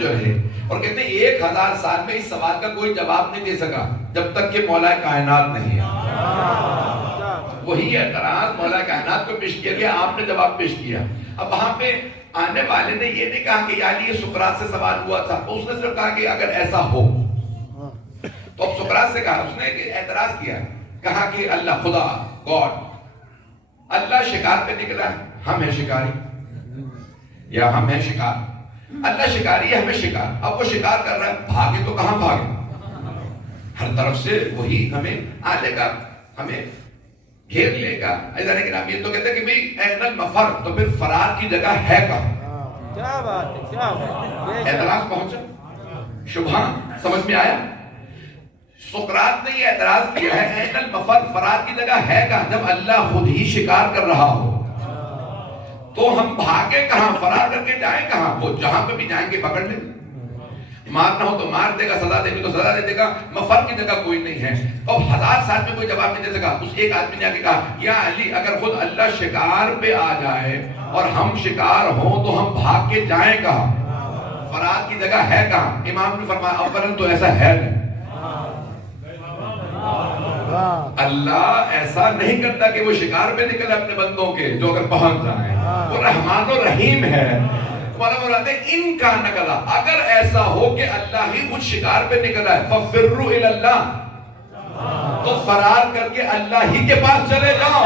جو رہے اور کہتے ہیں 1000 سال میں اس سوال کا کوئی جواب نہیں دے سکا جب تک کہ مولا کائنات نہیں آیا۔ وہی اعتراض مولا کائنات کو پیش کیا گیا، آپ نے جواب پیش کیا۔ اب وہاں پہ آنے والے نے یہ نہیں کہا کہ یعنی یہ سقراط سے سوال ہوا تھا، اس نے صرف کہا کہ اگر ایسا ہو تو اب سقراط سے کہا، اس نے اعتراض کیا، کہا کہ اللہ خدا گاڈ اللہ شکار پہ نکلا ہے، ہم ہیں شکاری یا ہم ہیں شکار؟ اللہ شکاری ہے، ہمیں شکار۔ اب وہ شکار کر رہا ہے، بھاگے تو کہاں بھاگے؟ ہر طرف سے وہی ہمیں آ لے گا، ہمیں گھیر لے گا۔ لیکن اب یہ تو کہتے ہیں کہ بھئی این المفر، تو پھر فرار کی جگہ ہے کہاں؟ کیا بات ہے، کیا بات ہے۔ اعتراض پہنچا، شبہاں سمجھ میں آیا؟ سقراط نے یہ اعتراض کیا ہے این المفر، فرار کی جگہ ہے کہاں جب اللہ خود ہی شکار کر رہا ہو؟ تو ہم بھاگے کہاں، فرار کر کے جائیں کہاں؟ وہ جہاں پہ بھی جائیں گے پکڑ لیں، مارنا ہو تو مار دے گا، سزا دے گی تو سزا دے گا، مفر کی جگہ کوئی نہیں ہے۔ تو 1000 سال میں کوئی جواب نہیں دے سکا۔ اس ایک آدمی نے آ کے کہا یا علی اگر خود اللہ شکار پہ آ جائے اور ہم شکار ہوں تو ہم بھاگ کے جائیں کہاں؟ فرار کی جگہ ہے کہاں؟ امام نے فرمایا اولاً تو ایسا ہے نہیں، اللہ ایسا نہیں کرتا کہ وہ شکار پہ نکلے اپنے بندوں کے جو اگر پہنچ جائیں، وہ رحمان و رحیم ہے۔ ان کا نکلا، اگر ایسا ہو کہ اللہ ہی خود شکار پہ نکلا ہے فَفِرُّوا إِلَى اللَّهِ، تو فرار کر کے اللہ ہی کے پاس چلے جاؤ۔